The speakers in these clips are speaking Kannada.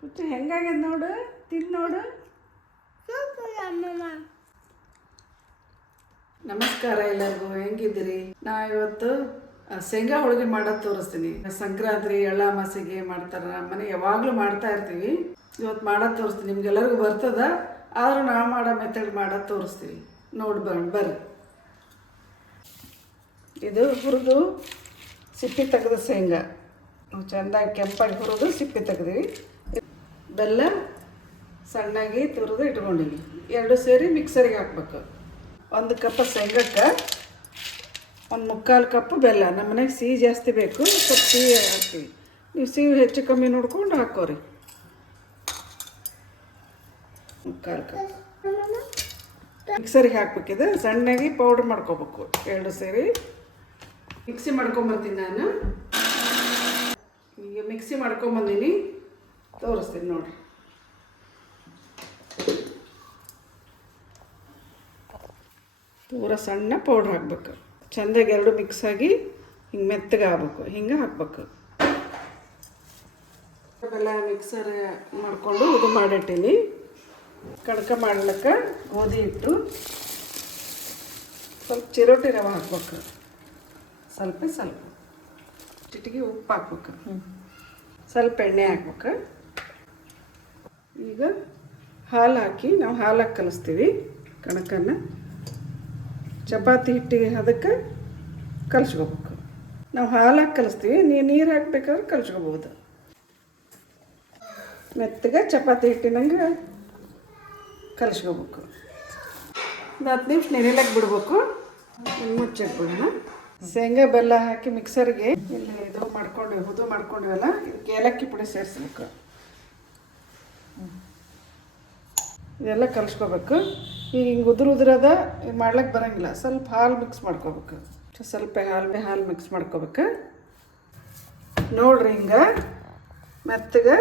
ಕುಚ್ಚು ಹೆಂಗಾಗ್ಯದ ನೋಡು, ತಿಂದು ನೋಡು. ನಮಸ್ಕಾರ ಎಲ್ಲರಿಗೂ, ಹೆಂಗಿದ್ದೀರಿ? ನಾ ಇವತ್ತು ಶೇಂಗಾ ಹೋಳಿಗೆ ಮಾಡೋದು ತೋರಿಸ್ತೀನಿ. ಸಂಕ್ರಾಂತಿ ಎಳ್ಳಾಮಾಸೆಗೆ ಮಾಡ್ತಾರೆ, ನಮ್ಮ ಮನೆ ಯಾವಾಗಲೂ ಮಾಡ್ತಾ ಇರ್ತೀವಿ. ಇವತ್ತು ಮಾಡೋದು ತೋರಿಸ್ತೀನಿ. ನಿಮ್ಗೆಲ್ಲರಿಗೂ ಬರ್ತದ, ಆದರೂ ನಾವು ಮಾಡೋ ಮೆಥಡ್ ಮಾಡೋದು ತೋರಿಸ್ತೀವಿ. ನೋಡಿ ಬರ್ರಿ. ಇದು ಹುರಿದು ಸಿಪ್ಪೆ ತೆಗೆದು ಶೇಂಗಾ ನಾವು ಚೆಂದಾಗಿ ಕೆಂಪಾಗಿ ಹುರಿದು ಸಿಪ್ಪೆ ತೆಗೆದಿವಿ. ಬೆಲ್ಲ ಸಣ್ಣಾಗಿ ತುರಿದು ಇಟ್ಕೊಂಡಿವಿ. ಎರಡು ಸೇರಿ ಮಿಕ್ಸರಿಗೆ ಹಾಕ್ಬೇಕು. 1 ಕಪ್ ಶೇಂಗಕ್ಕೆ 1/4 ಕಪ್ ಬೆಲ್ಲ. ನಮ್ಮ ಮನೆಗೆ ಸಿಹಿ ಜಾಸ್ತಿ ಬೇಕು, ಸ್ವಲ್ಪ ಸಿಹಿ ಹಾಕ್ತೀವಿ. ನೀವು ಸಿಹಿ ಹೆಚ್ಚು ಕಮ್ಮಿ ನೋಡ್ಕೊಂಡು ಹಾಕೋರಿ. 1/4 ಕಪ್ ಮಿಕ್ಸರಿಗೆ ಹಾಕ್ಬೇಕಿದೆ. ಸಣ್ಣಗೆ ಪೌಡ್ರ್ ಮಾಡ್ಕೋಬೇಕು. 2 ಸೇರಿ ಮಿಕ್ಸಿ ಮಾಡ್ಕೊಂಬರ್ತೀನಿ ನಾನು. ಈಗ ಮಿಕ್ಸಿ ಮಾಡ್ಕೊಂಬಂದೀನಿ, ತೋರಿಸ್ತೀನಿ ನೋಡಿರಿ. ಪೂರ ಸಣ್ಣ ಪೌಡ್ರ್ ಹಾಕ್ಬೇಕು. ಚೆಂದಾಗಿ 2 ಮಿಕ್ಸ್ ಆಗಿ ಹಿಂಗೆ ಮೆತ್ತಗೆ ಆಗ್ಬೇಕು. ಹಿಂಗೆ ಹಾಕ್ಬೇಕು. ಬೆಲ್ಲ ಮಿಕ್ಸರ್ ಮಾಡಿಕೊಂಡು ಇದು ಮಾಡಿಟ್ಟೀನಿ. ಕಡ್ಕ ಮಾಡ್ಲಿಕ್ಕೆ ಗೋಧಿ ಹಿಟ್ಟು, ಸ್ವಲ್ಪ ಚಿರೋಟಿ ರವೆ ಹಾಕ್ಬೇಕು. ಸ್ವಲ್ಪ ಚಿಟಿಗೆ ಉಪ್ಪು ಹಾಕ್ಬೇಕು. ಸ್ವಲ್ಪ ಎಣ್ಣೆ ಹಾಕ್ಬೇಕು. ಈಗ ಹಾಲು ಹಾಕಿ, ನಾವು ಹಾಲಾಗಿ ಕಲಿಸ್ತೀವಿ ಕಣಕನ್ನು. ಚಪಾತಿ ಹಿಟ್ಟಿಗೆ ಅದಕ್ಕೆ ಕಲಿಸ್ಕೋಬೇಕು. ನಾವು ಹಾಲಾಗಿ ಕಲಿಸ್ತೀವಿ, ನೀರು ಹಾಕ್ಬೇಕಾದ್ರೆ ಕಲಿಸ್ಕೋಬೋದು. ಮೆತ್ತಗೆ ಚಪಾತಿ ಹಿಟ್ಟಿನಂಗೆ ಕಲಿಸ್ಕೋಬೇಕು. 10 ನಿಮಿಷ ನೆನೆಲಕ್ಕೆ ಬಿಡ್ಬೇಕು. ಮುಚ್ಚಿಟ್ಬಿಡೋಣ. ಶೇಂಗಾ ಬೆಲ್ಲ ಹಾಕಿ ಮಿಕ್ಸರ್ಗೆ ಇಲ್ಲಿ ಇದು ಮಾಡ್ಕೊಂಡಿವಲ್ಲ, ಇದಕ್ಕೆ ಏಲಕ್ಕಿ ಪುಡಿ ಸೇರಿಸ್ಬೇಕು. ಇದೆಲ್ಲ ಕಲಿಸ್ಕೋಬೇಕು. ಈಗ ಹಿಂಗೆ ಉದುರದ ಮಾಡ್ಲಿಕ್ಕೆ ಬರೋಂಗಿಲ್ಲ. ಸ್ವಲ್ಪ ಹಾಲು ಮಿಕ್ಸ್ ಮಾಡ್ಕೋಬೇಕು. ಸ್ವಲ್ಪ ಹಾಲು ಮಿಕ್ಸ್ ಮಾಡ್ಕೋಬೇಕು. ನೋಡ್ರಿ, ಹಿಂಗೆ ಮೆತ್ತಗೆ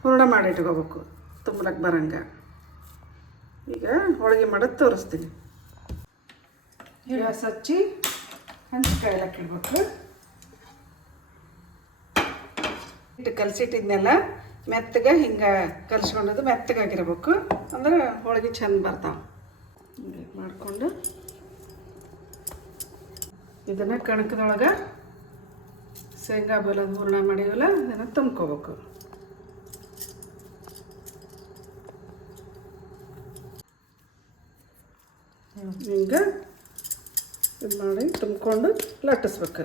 ಹೂರಣ ಮಾಡಿ ಇಟ್ಕೋಬೇಕು, ತುಂಬಲಕ್ಕೆ ಬರೋಂಗೆ. ಈಗ ಹೋಳಿಗೆ ಮಾಡೋದು ತೋರಿಸ್ತೀನಿ. ಗ್ಯಾಸ್ ಹಚ್ಚಿ ಹಂಚಿಕಾಯಲಕ್ಕೆ ಇಡ್ಬೇಕು. ಹಿಟ್ಟು ಕಲಸಿಟ್ಟಿದ್ನೆಲ್ಲ ಮೆತ್ತಗೆ ಹಿಂಗೆ ಕಲಿಸ್ಕೊಂಡದ್ದು ಮೆತ್ತಗಾಗಿರ್ಬೇಕು, ಅಂದ್ರೆ ಹೋಳಿಗೆ ಚೆಂದ ಬರ್ತಾವೆ. ಹಿಂಗೆ ಮಾಡಿಕೊಂಡು ಇದನ್ನು ಕಣಕದೊಳಗೆ ಶೇಂಗಾ ಬೆಲ್ಲದ ಹೂರಣ ಮಾಡಿವಲ್ಲ, ಇದನ್ನು ತುಂಬ್ಕೋಬೇಕು. ಹಿಂಗೆ ಇದು ಮಾಡಿ ತುಂಬಿಕೊಂಡು ಲಟ್ಟಿಸ್ಬೇಕು.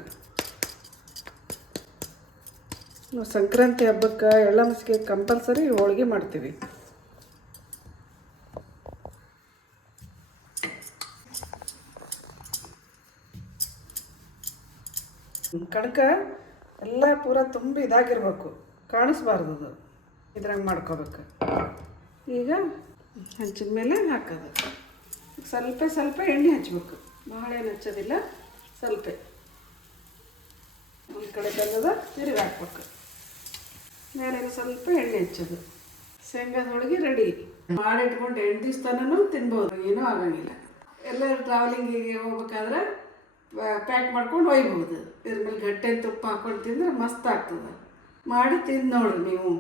ನಾವು ಸಂಕ್ರಾಂತಿ ಹಬ್ಬಕ್ಕೆ ಎಳ್ಳಾಮಾಸೆಗೆ ಕಂಪಲ್ಸರಿ ಹೋಳಿಗೆ ಮಾಡ್ತೀವಿ. ಕಣಕ ಎಲ್ಲ ಪೂರ ತುಂಬಿ ಇದಾಗಿರ್ಬೇಕು, ಕಾಣಿಸ್ಬಾರ್ದು. ಅದು ಇದ್ರಾಗ ಮಾಡ್ಕೋಬೇಕು. ಈಗ ಹಂಚಿದ ಮೇಲೆ ಹಾಕೋದು. ಸ್ವಲ್ಪ ಎಣ್ಣೆ ಹಚ್ಬೇಕು. ಭಾಳ ಏನು ಹಚ್ಚೋದಿಲ್ಲ, ಸ್ವಲ್ಪ. ಒಂದು ಕಡೆ ಬೆಲ್ಲದ ತಿರುಗಿ ಹಾಕ್ಬೇಕು. ಮೇಲೆ ಸ್ವಲ್ಪ ಎಣ್ಣೆ ಹಚ್ಚೋದು. ಶೇಂಗಾದ ಹೋಳಿಗೆ ರೆಡಿ. ಮಾಡಿಟ್ಕೊಂಡು 8 ದಿವಸ ತನೂ ತಿನ್ಬೋದು, ಏನೂ ಆಗಂಗಿಲ್ಲ. ಎಲ್ಲರೂ ಟ್ರಾವೆಲಿಂಗಿಗೆ ಹೋಗ್ಬೇಕಾದ್ರೆ ಪ್ಯಾಕ್ ಮಾಡ್ಕೊಂಡು ಒಯ್ಬೋದು. ಇದ್ರ ಮೇಲೆ ಗಟ್ಟೆ ತುಪ್ಪ ಹಾಕ್ಕೊಂಡು ತಿಂದ್ರೆ ಮಸ್ತ್ ಆಗ್ತದೆ. ಮಾಡಿ ತಿಂದು ನೋಡ್ರಿ ನೀವು.